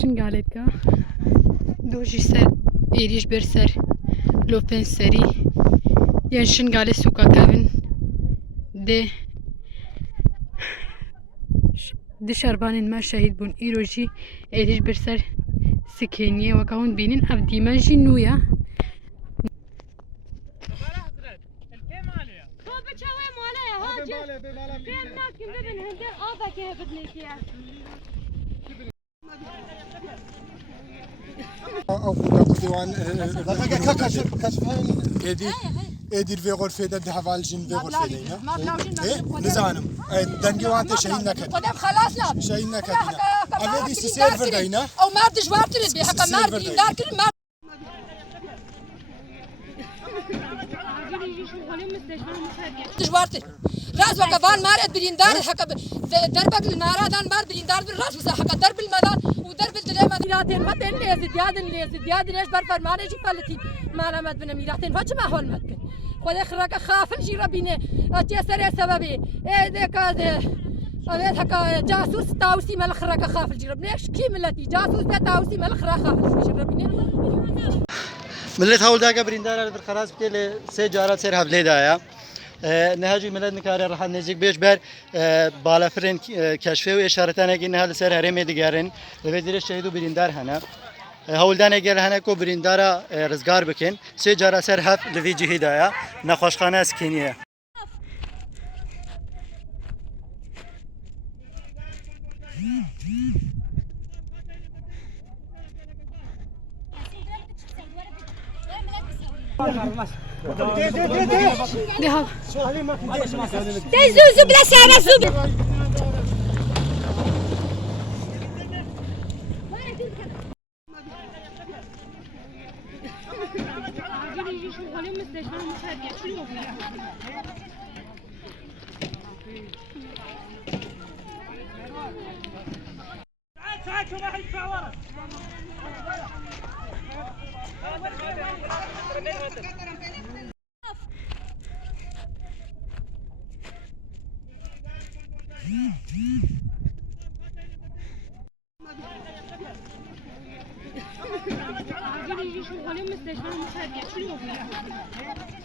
Şingaleka doji ser êrîş ber ser lopên serî yên Şingalê sokakevin di şerbanên me şehîd bûn. Îro jî êrîş ber ser Sikêniyê weka hûn bînin ev dîmen jî nû ye. ادير في غرفه ده هفالجين في غرفه دينا نزانم دنجي وانت شاهين نكد قدام خلاص لا شاهين نكد ابدي سيرفر دينا او مرد جوارت بي حق مرد دار كل مرد جوارت راس وكفان مارد بليندار حق دربك المارادان مار بليندار بالراس بس حق درب المدان ودرب الدليمه ميراتين متن ليزديادن ايش بر فرمانه جي فلتي ما لمد بن ميراتين فج ما هول متن خذ اخرك خافل جي ربينه اتي سري سببي ايه ذاك اويت حق جاسوس تاوسي مال اخرك خافل جي ربني ايش كي ملتي جاسوس تاوسي مال اخرك خافل جي ربينه ملت هول داك بريندار در خلاص بكل سه جارات سر حمله دایا نهاجی ملت نکاره راح نزیک بیش بر بالا فرن کشفه و اشارتان اگه نه حال سر هرم دیگرن لبیدیر شهیدو بریندار هنه هولدان اگر هنه کو بریندارا رزگار بکن سه جارا سر هف لوی جهیدایا نخوشخانه اسکینیه Deha. تزوزو بلا سارة زوب Acil şu halim müsteşfى müsaade.